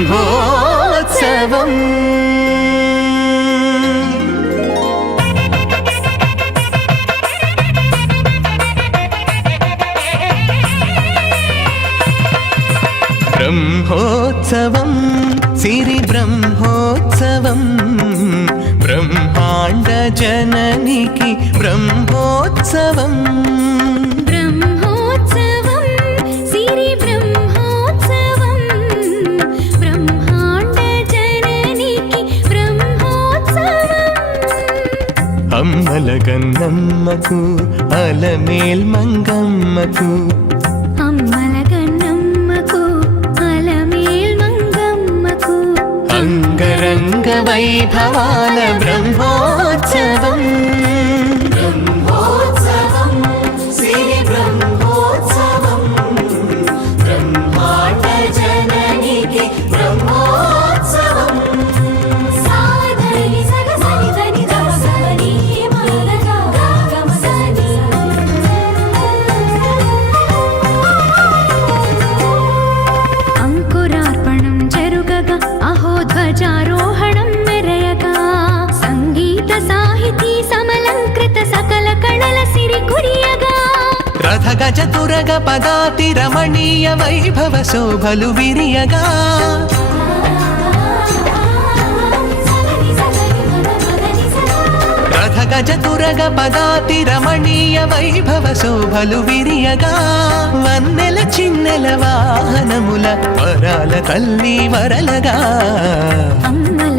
బ్రహ్మోత్సవం. బ్రహ్మోత్సవం సిరి బ్రహ్మోత్సవం బ్రహ్మాండ జననికి బ్రహ్మోత్సవం. బ్రహ్మోత్సవం సిరి బ్రహ్మోత్సవం బ్రహ్మాండ జననికి బ్రహ్మోత్సవం. అమ్మల గన్నమ్మకు అలమేల్ మంగమ్మకు అమ్మల గన్నమ్మకు అలమేల్ మంగమ్మకు అంగరంగ వైభవాల బ్రహ్మోత్సవం. బ్రహ్మోత్సవం సిరి బ్రహ్మోత్సవం బ్రహ్మాండ జననికి బ్రహ్మోత్సవం. సాధని సగసని దని దమసని మలగా గమసని అంకురార్పణం జరుగగా అహో ధ్వజారోహణం మెరయగా సంగీత సాహితీ సమలంకృత సకల కళల సిరి కురియగా రథ గజ తురగ పదాతి రమణీయ వైభవ శోభలు విరియగా రథ గజ తురగ పదాతి రమణీయ వైభవ శోభలు విరియగా వన్నెల చిన్నెల వాహనముల వరాల తల్లి వరలగా అమ్మల